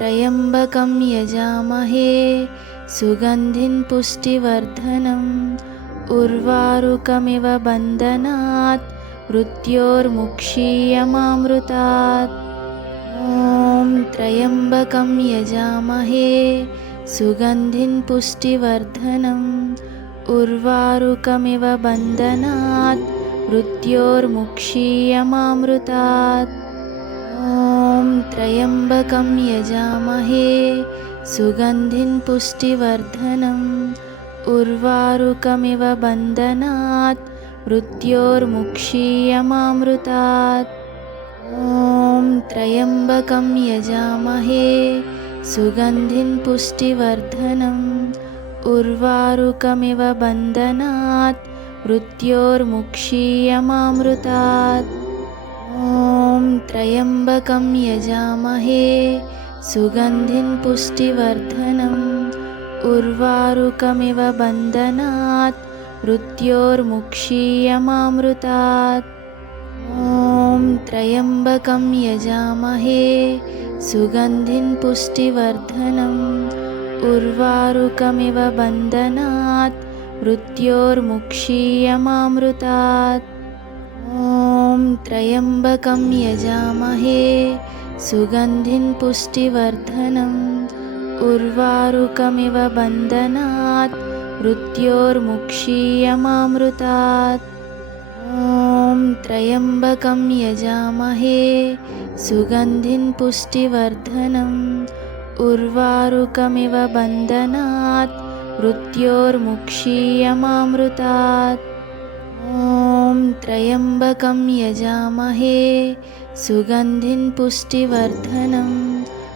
त्र्यम्बकं यजामहे सुगन्धिं पुष्टिवर्धनम् उर्वारुकमिव बन्धनात् मृत्योर्मुक्षीयमामृतात्। ॐ त्र्यम्बकं यजामहे सुगन्धिं पुष्टिवर्धनम् उर्वारुकमिव बन्धनात् मृत्योर्मुक्षीयमामृतात्। ॐ त्र्यम्बकं यजामहे सुगन्धिं पुष्टिवर्धनम् उर्वारुकमिव बन्धनात् मृत्योर्मुक्षीयमामृतात्। ॐ त्र्यम्बकं यजामहे सुगन्धिं पुष्टिवर्धनम् उर्वारुकमिव बन्धनात् मृत्योर्मुक्षीयमामृतात्। ॐ त्र्यम्बकं यजामहे सुगन्धिं पुष्टिवर्धनम् उर्वारुकमिव बन्धनात् मृत्योर्मुक्षीयमामृतात्। ॐ त्र्यम्बकं यजामहे सुगन्धिं पुष्टिवर्धनम् उर्वारुकमिव बन्धनात् मृत्योर्मुक्षीयमामृतात्। ॐ त्र्यम्बकं यजामहे सुगन्धिं पुष्टिवर्धनम् उर्वारुकमिव बन्धनात् मृत्योर्मुक्षीयमामृतात्। ॐ त्र्यम्बकं यजामहे सुगन्धिं पुष्टिवर्धनम् उर्वारुकमिव बन्धनात् मृत्योर्मुक्षीयमामृतात्। ॐ त्र्यम्बकं यजामहे सुगन्धिं पुष्टिवर्धनम्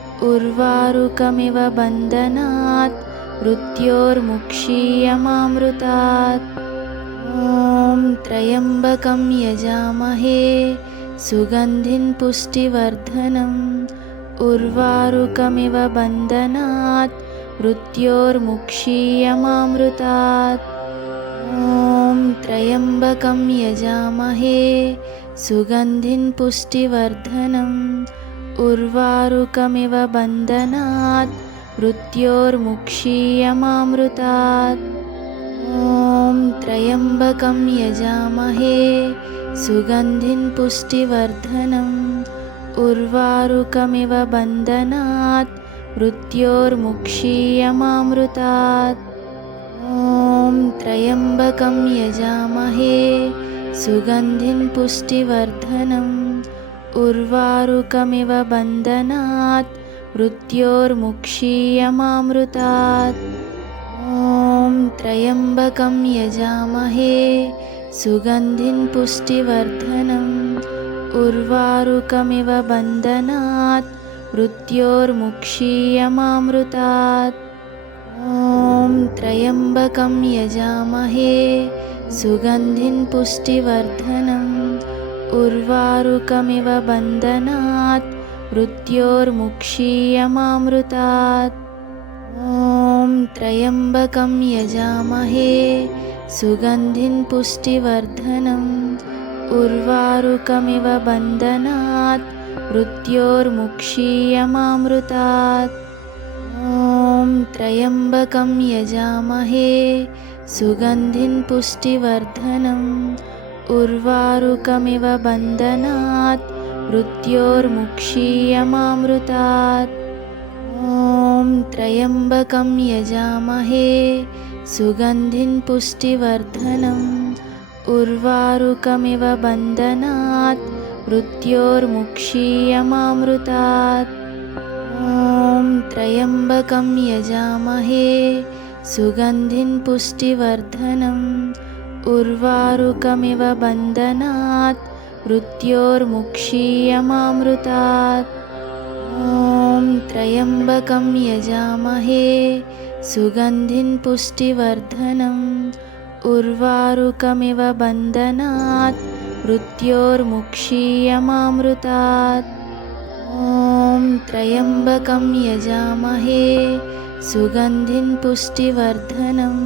उर्वारुकमिव बन्धनात् मृत्योर्मुक्षीयमामृतात्। ॐ त्र्यम्बकं यजामहे सुगन्धिं पुष्टिवर्धनम् उर्वारुकमिव बन्धनात् मृत्योर्मुक्षीयमामृतात्। ॐ त्र्यम्बकं यजामहे सुगन्धिं पुष्टिवर्धनम् उर्वारुकमिव बन्धनात् मृत्योर्मुक्षीयमामृतात्। ॐ त्र्यम्बकं यजामहे सुगन्धिं पुष्टिवर्धनम् उर्वारुकमिव बन्धनात् मृत्योर्मुक्षीयमामृतात्। ॐ त्र्यम्बकं यजामहे सुगन्धिं पुष्टिवर्धनम् उर्वारुकमिव बन्धनात् मृत्योर्मुक्षीयमामृतात्। ॐ त्र्यम्बकं यजामहे सुगन्धिं पुष्टिवर्धनम् उर्वारुकमिव बन्धनात् मृत्योर्मुक्षीयमामृतात्। ॐ त्र्यम्बकं यजामहे सुगन्धिं पुष्टिवर्धनम् उर्वारुकमिव बन्धनात् मृत्योर्मुक्षीयमामृतात्। ॐ त्र्यम्बकं यजामहे सुगन्धिं पुष्टिवर्धनम् उर्वारुकमिव बन्धनात् मृत्योर्मुक्षीयमामृतात्। ॐ त्र्यम्बकं यजामहे सुगन्धिं पुष्टिवर्धनम् उर्वारुकमिव बन्धनात् मृत्योर्मुक्षीयमामृतात्। ॐ त्र्यम्बकं यजामहे सुगन्धिं पुष्टिवर्धनम् उर्वारुकमिव बन्धनात् मृत्योर्मुक्षीयमामृतात्। ॐ त्र्यम्बकं यजामहे सुगन्धिं पुष्टिवर्धनम् उर्वारुकमिव बन्धनात् मृत्योर्मुक्षीयमामृतात्। ॐ त्र्यम्बकं यजामहे सुगन्धिं पुष्टिवर्धनम् उर्वारुकमिव बन्धनात् मृत्योर्मुक्षीयमामृतात्। ॐ त्र्यम्बकं यजामहे सुगन्धिं पुष्टिवर्धनम्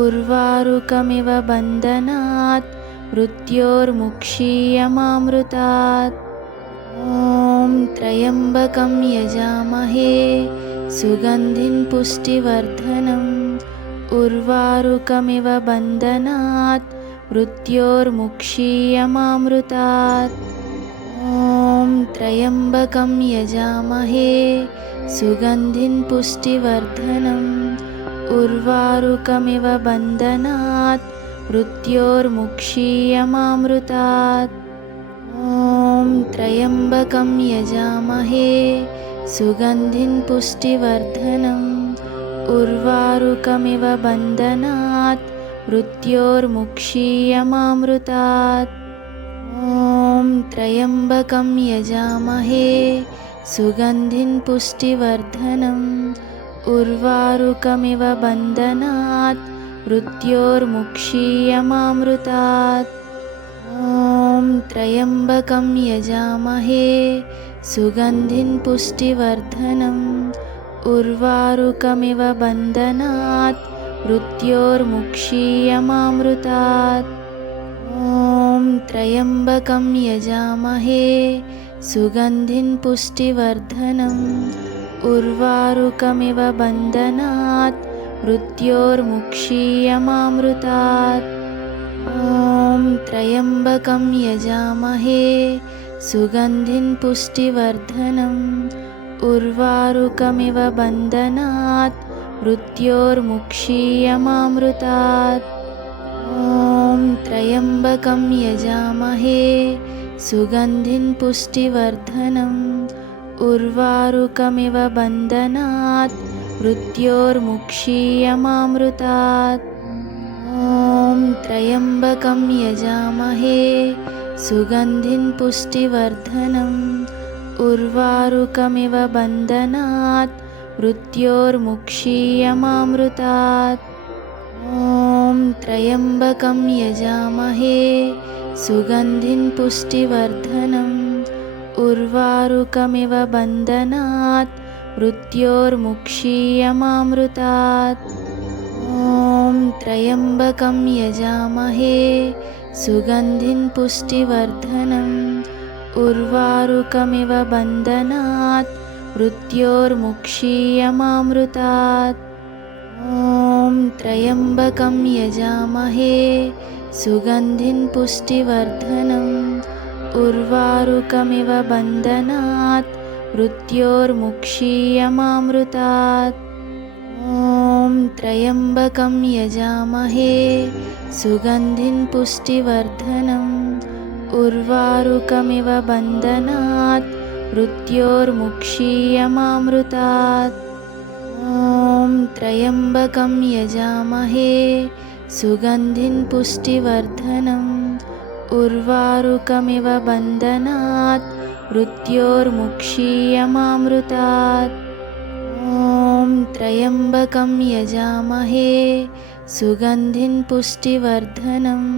उर्वारुकमिव बन्धनात् मृत्योर्मुक्षीयमामृतात्। ॐ त्र्यम्बकं यजामहे सुगन्धिं पुष्टिवर्धनम् उर्वारुकमिव बन्धनात् मृत्योर्मुक्षीयमामृतात्। ॐ त्र्यम्बकं यजामहे सुगन्धिं पुष्टिवर्धनम् उर्वारुकमिव बन्धनात् मृत्योर्मुक्षीयमामृतात्। ॐ त्र्यम्बकं यजामहे सुगन्धिं पुष्टिवर्धनम् उर्वारुकमिव बन्धनात् मृत्योर्मुक्षीयमामृतात्। ॐ त्र्यम्बकं यजामहे सुगन्धिं पुष्टिवर्धनम् उर्वारुकमिव बन्धनात् मृत्योर्मुक्षीयमामृतात्। ॐ त्र्यम्बकं यजामहे सुगन्धिं पुष्टिवर्धनम् उर्वारुकमिव बन्धनात् मृत्योर्मुक्षीयमामृतात्। ॐ त्र्यम्बकं यजामहे सुगन्धिं पुष्टिवर्धनम् उर्वारुकमिव बन्धनात् मृत्योर्मुक्षीयमामृतात्। ॐ त्र्यम्बकं यजामहे सुगन्धिं पुष्टिवर्धनम् उर्वारुकमिव बन्धनात् मृत्योर्मुक्षीयमामृतात्। ॐ त्र्यम्बकं यजामहे सुगन्धिं पुष्टिवर्धनम् उर्वारुकमिव बन्धनात् मृत्योर्मुक्षीयमामृतात्। ॐ त्र्यम्बकं यजामहे सुगन्धिं पुष्टिवर्धनम् उर्वारुकमिव बन्धनात् मृत्योर्मुक्षीयमामृतात्। ॐ त्र्यम्बकं यजामहे सुगन्धिं पुष्टिवर्धनम् उर्वारुकमिव बन्धनात् मृत्योर्मुक्षीयमामृतात्। ॐ त्र्यम्बकं यजामहे सुगन्धिं पुष्टिवर्धनम् उर्वारुकमिव बन्धनात् मृत्योर्मुक्षीयमामृतात्। ॐ त्र्यम्बकं यजामहे सुगन्धिं पुष्टिवर्धनम् उर्वारुकमिव बन्धनात् मृत्योर्मुक्षीयमामृतात्। ॐ त्र्यम्बकं यजामहे सुगन्धिं पुष्टिवर्धनम् उर्वारुकमिव बन्धनात् मृत्योर्मुक्षीयमामृतात्। ॐ त्र्यम्बकं यजामहे सुगन्धिं पुष्टिवर्धनम् उर्वारुकमिव बन्धनात् मृत्योर्मुक्षीयमामृतात्। ॐ त्र्यम्बकं यजामहे सुगन्धिं पुष्टिवर्धनम्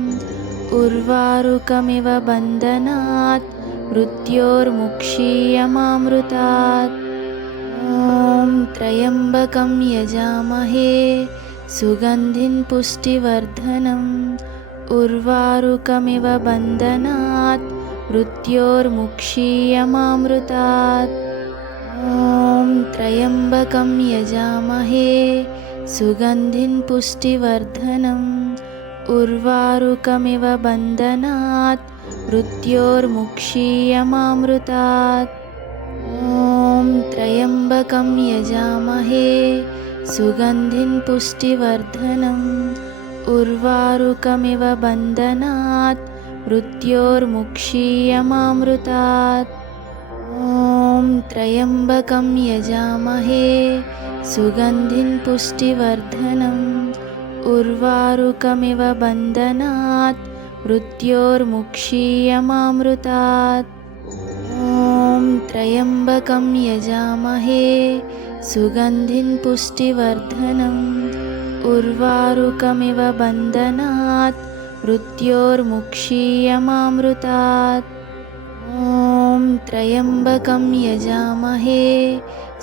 उर्वारुकमिव बन्धनात् मृत्योर्मुक्षीयमामृतात्। ॐ त्र्यम्बकं यजामहे सुगन्धिं पुष्टिवर्धनम् उर्वारुकमिव बन्धनात् मृत्योर्मुक्षीयमामृतात्। ॐ त्र्यम्बकं यजामहे सुगन्धिं पुष्टिवर्धनम् उर्वारुकमिव बन्धनात् मृत्योर्मुक्षीयमामृतात्। ॐ त्र्यम्बकं यजामहे सुगन्धिं पुष्टिवर्धनम् उर्वारुकमिव बन्धनात् मृत्योर्मुक्षीयमामृतात्। ॐ त्र्यम्बकं यजामहे सुगन्धिं पुष्टिवर्धनम् उर्वारुकमिव बन्धनात् मृत्योर्मुक्षीयमामृतात्। ॐ त्र्यम्बकं यजामहे सुगन्धिं पुष्टिवर्धनम् उर्वारुकमिव बन्धनात् मृत्योर्मुक्षीयमामृतात्। ॐ त्र्यम्बकं यजामहे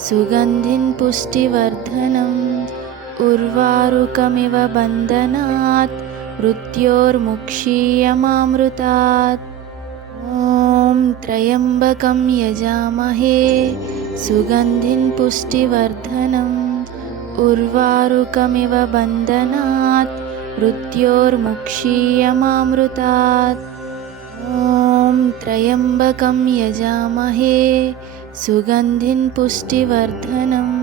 सुगन्धिं पुष्टिवर्धनम् उर्वारुकमिव बन्धनात् मृत्योर्मुक्षीयमामृतात्। ॐ त्र्यम्बकं यजामहे सुगन्धिं पुष्टिवर्धनम् उर्वारुकमिव बन्धनात् मृत्योर्मुक्षीयमामृतात्। ॐ त्र्यम्बकं यजामहे सुगन्धिं पुष्टिवर्धनम्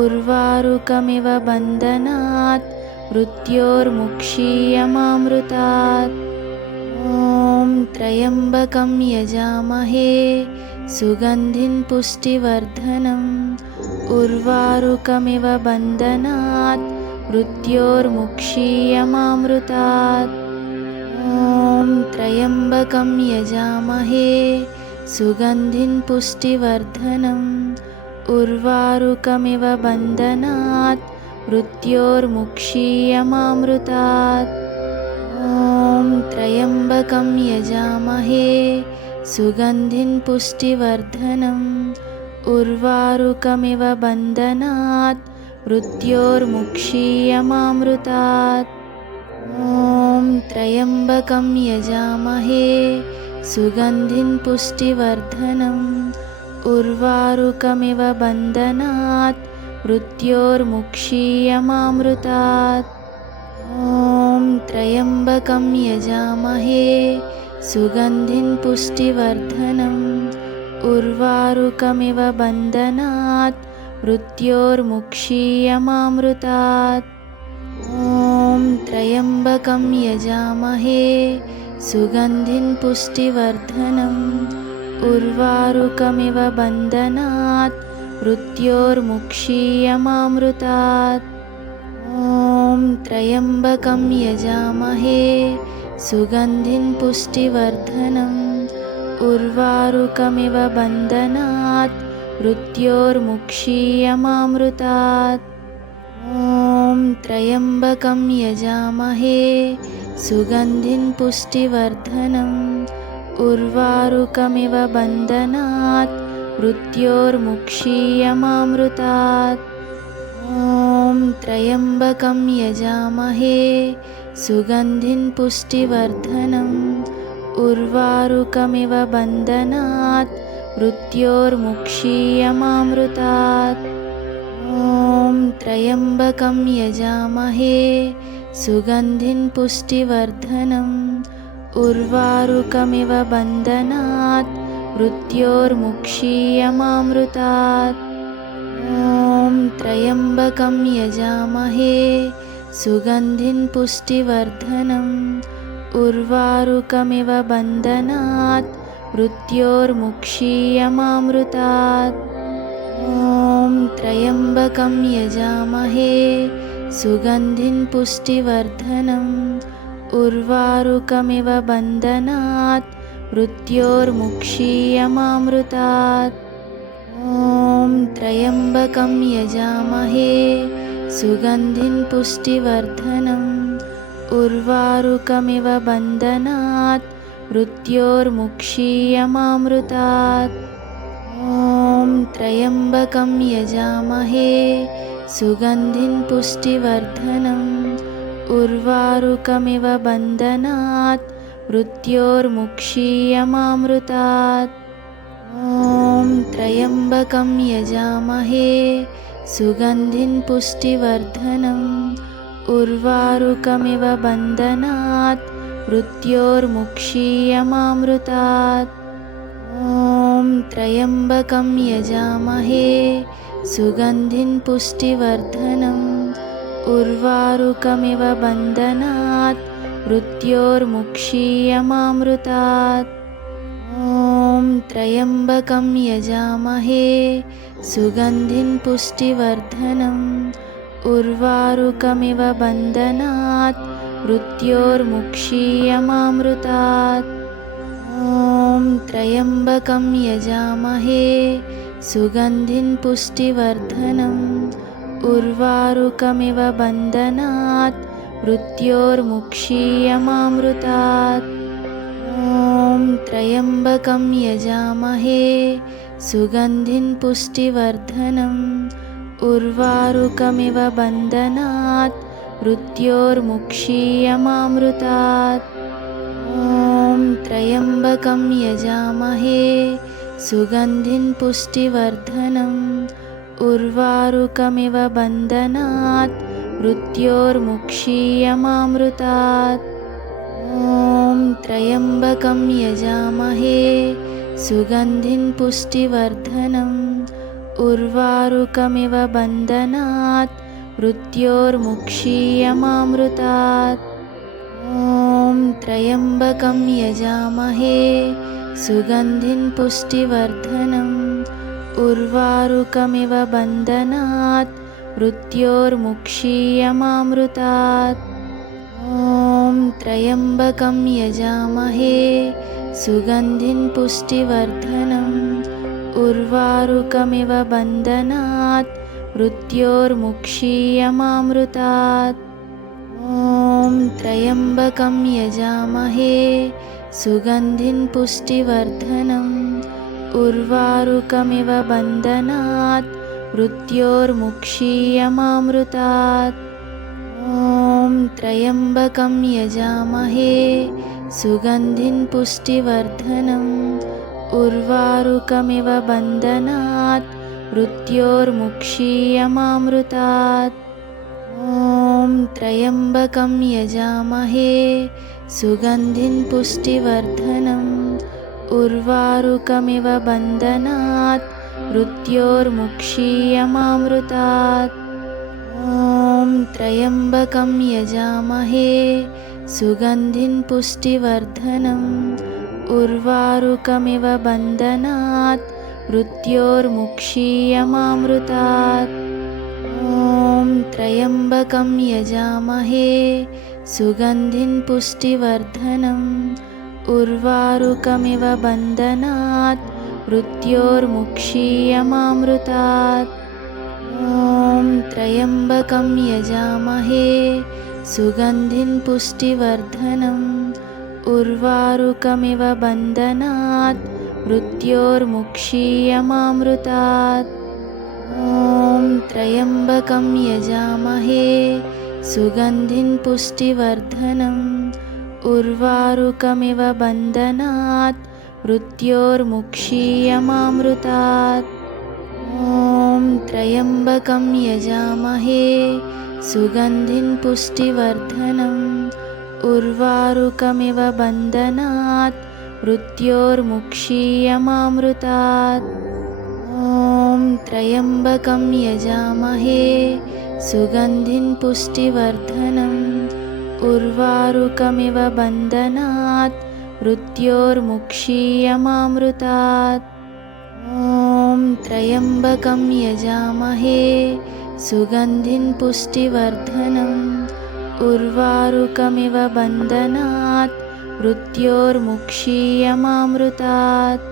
उर्वारुकमिव बन्धनात् मृत्योर्मुक्षीयमामृतात्। ॐ त्र्यम्बकं यजामहे सुगन्धिं पुष्टिवर्धनम् उर्वारुकमिव बन्धनात् मृत्योर्मुक्षीयमामृतात्। ॐ त्र्यम्बकं यजामहे सुगन्धिं पुष्टिवर्धनम् उर्वारुकमिव बन्धनात् मृत्योर्मुक्षीयमामृतात्। ॐ त्र्यम्बकं यजामहे सुगन्धिं पुष्टिवर्धनम् उर्वारुकमिव बन्धनात् मृत्योर्मुक्षीयमामृतात्। ॐ त्र्यम्बकं यजामहे सुगन्धिं पुष्टिवर्धनम् उर्वारुकमिव बन्धनात् मृत्योर्मुक्षीयमामृतात्। ॐ त्र्यम्बकं यजामहे सुगन्धिं पुष्टिवर्धनम् उर्वारुकमिव बन्धनात् मृत्योर्मुक्षीयमामृतात्। ॐ त्र्यम्बकं यजामहे सुगन्धिं पुष्टिवर्धनम् उर्वारुकमिव बन्धनात् मृत्योर्मुक्षीयमामृतात्। ॐ त्र्यम्बकं यजामहे सुगन्धिं पुष्टिवर्धनम् उर्वारुकमिव बन्धनात् मृत्योर्मुक्षीयमामृतात्। ॐ त्र्यम्बकं यजामहे सुगन्धिं पुष्टिवर्धनम् उर्वारुकमिव बन्धनात् मृत्योर्मुक्षीयमामृतात्। ॐ त्र्यम्बकं यजामहे सुगन्धिं पुष्टिवर्धनम् उर्वारुकमिव बन्धनात् मृत्योर्मुक्षीयमामृतात्। ॐ त्र्यम्बकं यजामहे सुगन्धिं पुष्टिवर्धनम् उर्वारुकमिव बन्धनात् मृत्योर्मुक्षीयमामृतात्। ॐ त्र्यम्बकं यजामहे सुगन्धिं पुष्टिवर्धनम् उर्वारुकमिव बन्धनात् मृत्योर्मुक्षीयमामृतात्। ॐ त्र्यम्बकं यजामहे सुगन्धिं पुष्टिवर्धनम् उर्वारुकमिव बन्धनात् मृत्योर्मुक्षीयमामृतात्। ॐ त्र्यम्बकं यजामहे सुगन्धिं पुष्टिवर्धनम् उर्वारुकमिव बन्धनात् मृत्योर्मुक्षीयमामृतात्। ॐ त्र्यम्बकं यजामहे सुगन्धिं पुष्टिवर्धनम् उर्वारुकमिव बन्धनात् मृत्योर्मुक्षीयमामृतात्। ॐ त्र्यम्बकं यजामहे सुगन्धिं पुष्टिवर्धनम् उर्वारुकमिव बन्धनात् मृत्योर्मुक्षीयमामृतात्। ॐ त्र्यम्बकं यजामहे सुगन्धिं पुष्टिवर्धनम् उर्वारुकमिव बन्धनात् मृत्योर्मुक्षीयमामृतात्। ॐ त्र्यम्बकं यजामहे सुगन्धिं पुष्टिवर्धनम् उर्वारुकमिव बन्धनात् मृत्योर्मुक्षीयमामृतात्। ॐ त्र्यम्बकं यजामहे सुगन्धिं पुष्टिवर्धनम् उर्वारुकमिव बन्धनात् मृत्योर्मुक्षीयमामृतात्। ॐ त्र्यम्बकं यजामहे सुगन्धिं पुष्टिवर्धनम् उर्वारुकमिव बन्धनात् मृत्योर्मुक्षीयमामृतात्। ॐ त्र्यम्बकं यजामहे सुगन्धिं पुष्टिवर्धनम् उर्वारुकमिव बन्धनात् मृत्योर्मुक्षीयमामृतात् ॐ त्र्यम्बकं यजामहे सुगन्धिं पुष्टिवर्धनम् उर्वारुकमिव बन्धनात् मृत्योर्मुक्षीयमामृतात् ॐ त्र्यम्बकं यजामहे सुगन्धिं पुष्टिवर्धनम् उर्वारुकमिव बन्धनात् मृत्योर्मुक्षीयमामृतात् ॐ त्र्यम्बकं यजामहे सुगन्धिं पुष्टिवर्धनम् उर्वारुकमिव बन्धनात् मृत्योर्मुक्षीयमामृतात् ॐ त्र्यम्बकं यजामहे सुगन्धिं पुष्टिवर्धनम् उर्वारुकमिव बन्धनात् मृत्योर्मुक्षीयमामृतात् ॐ त्र्यम्बकं यजामहे सुगन्धिं पुष्टिवर्धनम् उर्वारुकमिव बन्धनात् मृत्योर्मुक्षीयमामृतात् ॐ त्र्यम्बकं यजामहे सुगन्धिं पुष्टिवर्धनम् उर्वारुकमिव बन्धनात् मृत्योर्मुक्षीयमामृतात् ॐ त्र्यम्बकं यजामहे सुगन्धिं पुष्टिवर्धनम् उर्वारुकमिव बन्धनात् मृत्योर्मुक्षीयमामृतात् ॐ त्र्यम्बकं यजामहे सुगन्धिं पुष्टिवर्धनम् उर्वारुकमिव बन्धनात् मृत्योर्मुक्षीयमामृतात् ॐ त्र्यम्बकं यजामहे सुगन्धिं पुष्टिवर्धनम् उर्वारुकमिव बन्धनात् मृत्योर्मुक्षीयमामृतात् ॐ त्र्यम्बकं यजामहे सुगन्धिं पुष्टिवर्धनम् उर्वारुकमिव बन्धनात् मृत्योर्मुक्षीयमामृतात् ॐ त्र्यम्बकं यजामहे सुगन्धिं पुष्टिवर्धनम् उर्वारुकमिव बन्धनात् मृत्योर्मुक्षीयमामृतात् ॐ त्र्यम्बकं यजामहे सुगन्धिं पुष्टिवर्धनम् उर्वारुकमिव बन्धनात् मृत्योर्मुक्षीयमामृतात् ॐ त्र्यम्बकं यजामहे सुगन्धिं पुष्टिवर्धनम् उर्वारुकमिव बन्धनात् मृत्योर्मुक्षीयमामृतात्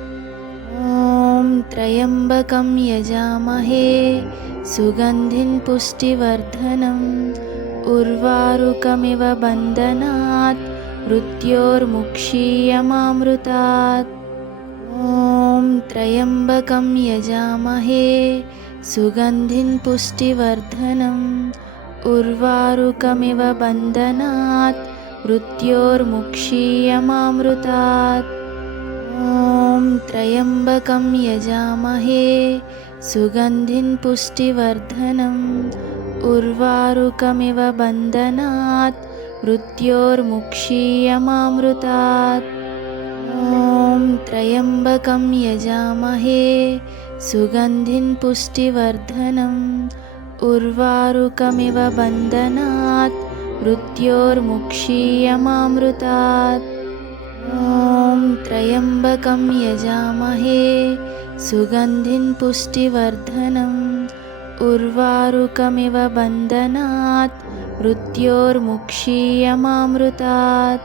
ॐ त्र्यम्बकं यजामहे सुगन्धिं पुष्टिवर्धनम् उर्वारुकमिव बन्धनात् मृत्योर्मुक्षीयमामृतात् ॐ त्र्यम्बकं यजामहे सुगन्धिं पुष्टिवर्धनम् उर्वारुकमिव बन्धनात् मृत्योर्मुक्षीयमामृतात् ॐ त्र्यम्बकं यजामहे सुगन्धिं पुष्टिवर्धनम् उर्वारुकमिव बन्धनात् मृत्योर्मुक्षीयमामृतात् ॐ त्र्यम्बकं यजामहे सुगन्धिं पुष्टिवर्धनम् उर्वारुकमिव बन्धनात् मृत्योर्मुक्षीयमामृतात् ॐ त्र्यम्बकं यजामहे सुगन्धिं पुष्टिवर्धनम् उर्वारुकमिव बन्धनात् मृत्योर्मुक्षीयमामृतात्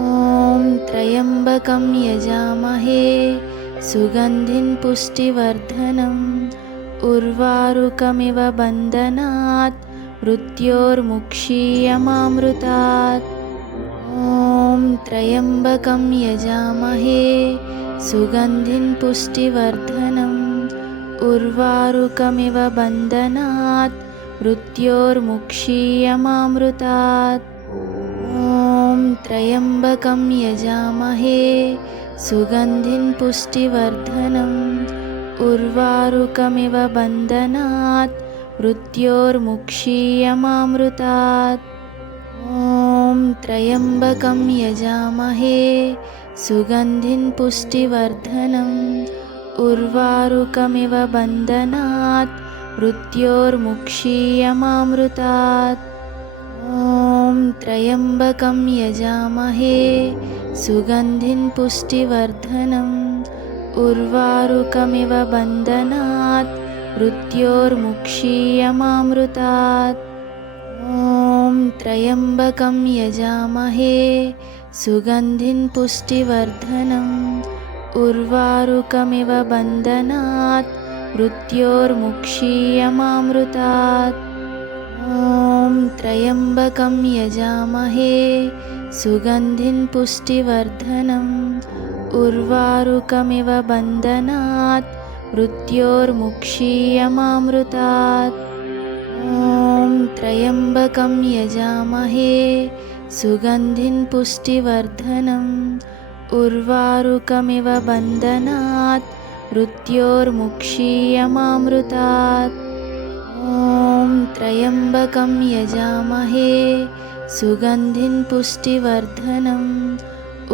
ॐ त्र्यम्बकं यजामहे सुगन्धिं पुष्टिवर्धनम् उर्वारुकमिव बन्धनात् मृत्योर्मुक्षीयमामृतात् ॐ त्र्यम्बकं यजामहे सुगन्धिं पुष्टिवर्धनम् उर्वारुकमिव बन्धनात् मृत्योर्मुक्षीयमामृतात् ॐ त्र्यम्बकं यजामहे सुगन्धिं पुष्टिवर्धनम् उर्वारुकमिव बन्धनात् मृत्योर्मुक्षीयमामृतात्। ॐ त्र्यम्बकं यजामहे सुगन्धिं पुष्टिवर्धनम् उर्वारुकमिव बन्धनात् मृत्योर्मुक्षीयमामृतात्। ॐ त्र्यम्बकं यजामहे सुगन्धिं पुष्टिवर्धनम् उर्वारुकमिव बन्धनात् मृत्योर्मुक्षीयमामृतात्। ॐ त्र्यम्बकं यजामहे सुगन्धिं पुष्टिवर्धनम् उर्वारुकमिव बन्धनात् मृत्योर्मुक्षीयमामृतात्। ॐ त्र्यम्बकं यजामहे सुगन्धिं पुष्टिवर्धनम् उर्वारुकमिव बन्धनात् मृत्योर्मुक्षीयमामृतात्। ॐ त्र्यम्बकं यजामहे सुगन्धिं पुष्टिवर्धनम् उर्वारुकमिव बन्धनात् मृत्योर्मुक्षीयमामृतात्। ॐ त्र्यम्बकं यजामहे सुगन्धिं पुष्टिवर्धनम्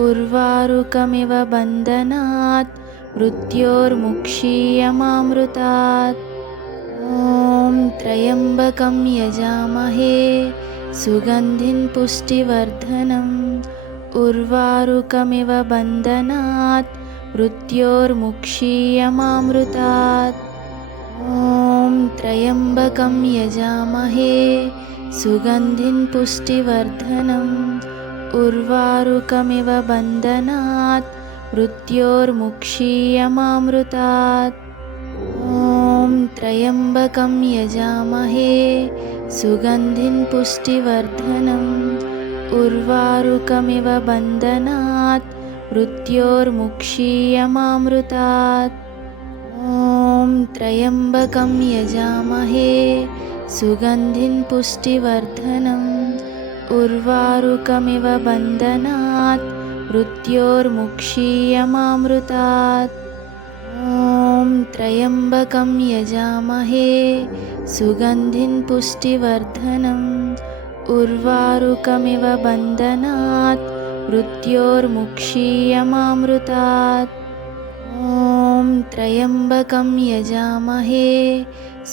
उर्वारुकमिव बन्धनात् मृत्योर्मुक्षीयमामृतात्। ॐ त्र्यम्बकं यजामहे सुगन्धिं पुष्टिवर्धनम् उर्वारुकमिव बन्धनात् मृत्योर्मुक्षीयमामृतात्। ॐ त्र्यम्बकं यजामहे सुगन्धिं पुष्टिवर्धनम् उर्वारुकमिव बन्धनात् मृत्योर्मुक्षीयमामृतात्। ॐ त्र्यम्बकं यजामहे सुगन्धिं पुष्टिवर्धनम् उर्वारुकमिव बन्धनात् मृत्योर्मुक्षीयमामृतात्। ॐ त्र्यम्बकं यजामहे सुगन्धिं पुष्टिवर्धनम् उर्वारुकमिव बन्धनात् मृत्योर्मुक्षीयमामृतात्। ॐ त्र्यम्बकं यजामहे सुगन्धिं पुष्टिवर्धनम् उर्वारुकमिव बन्धनात् मृत्योर्मुक्षीयमामृतात्। ॐ त्र्यम्बकं यजामहे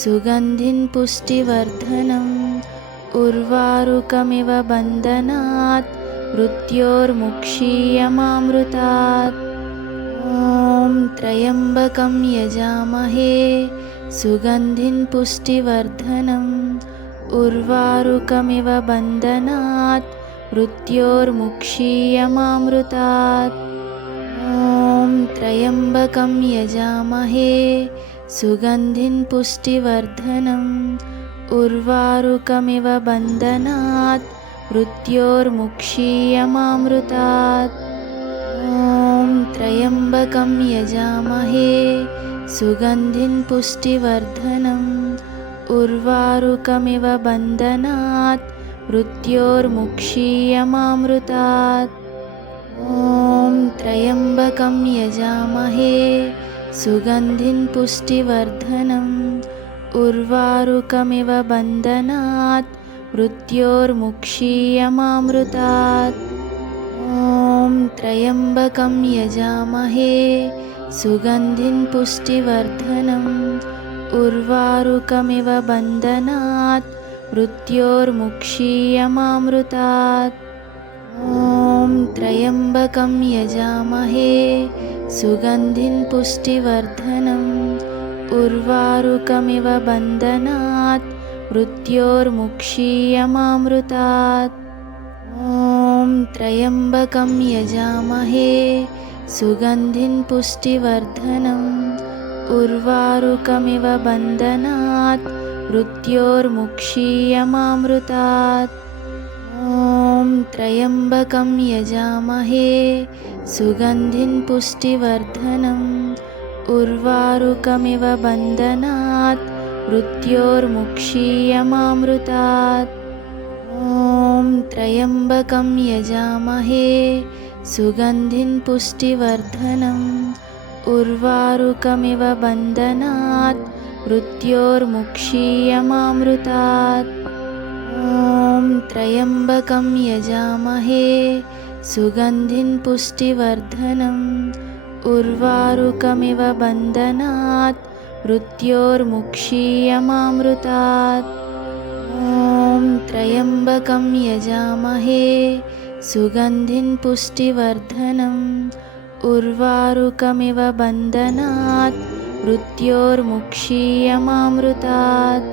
सुगन्धिं पुष्टिवर्धनम् उर्वारुकमिव बन्धनात् मृत्योर्मुक्षीयमामृतात्। ॐ त्र्यम्बकं यजामहे सुगन्धिं पुष्टिवर्धनम् उर्वारुकमिव बन्धनात् मृत्योर्मुक्षीयमामृतात्। ॐ त्र्यम्बकं यजामहे सुगन्धिं पुष्टिवर्धनम् उर्वारुकमिव बन्धनात् मृत्योर्मुक्षीयमामृतात्। ॐ त्र्यम्बकं यजामहे सुगन्धिं पुष्टिवर्धनम् उर्वारुकमिव बन्धनात् मृत्योर्मुक्षीयमामृतात्। ॐ त्र्यम्बकं यजामहे सुगन्धिं पुष्टिवर्धनम् उर्वारुकमिव बन्धनात् मृत्योर्मुक्षीयमामृतात्। ॐ त्र्यम्बकं यजामहे सुगन्धिं पुष्टिवर्धनम् उर्वारुकमिव बन्धनात् मृत्योर्मुक्षीयमामृतात्। ॐ त्र्यम्बकं यजामहे सुगन्धिं पुष्टिवर्धनम् उर्वारुकमिव बन्धनात् मृत्योर्मुक्षीयमामृतात्। ॐ त्र्यम्बकं यजामहे सुगन्धिं पुष्टिवर्धनम् उर्वारुकमिव बन्धनात् मृत्योर्मुक्षीयमामृतात्। ॐ त्र्यम्बकं यजामहे सुगन्धिं पुष्टिवर्धनम् उर्वारुकमिव बन्धनात् मृत्योर्मुक्षीयमामृतात्। ॐ त्र्यम्बकं यजामहे सुगन्धिं पुष्टिवर्धनम् उर्वारुकमिव बन्धनात् मृत्योर्मुक्षीयमामृतात् ॐ त्र्यम्बकं यजामहे सुगन्धिं पुष्टिवर्धनम् उर्वारुकमिव बन्धनात् मृत्योर्मुक्षीयमामृतात् ॐ त्र्यम्बकं यजामहे सुगन्धिं पुष्टिवर्धनम् उर्वारुकमिव बन्धनात् मृत्योर्मुक्षीयमामृतात्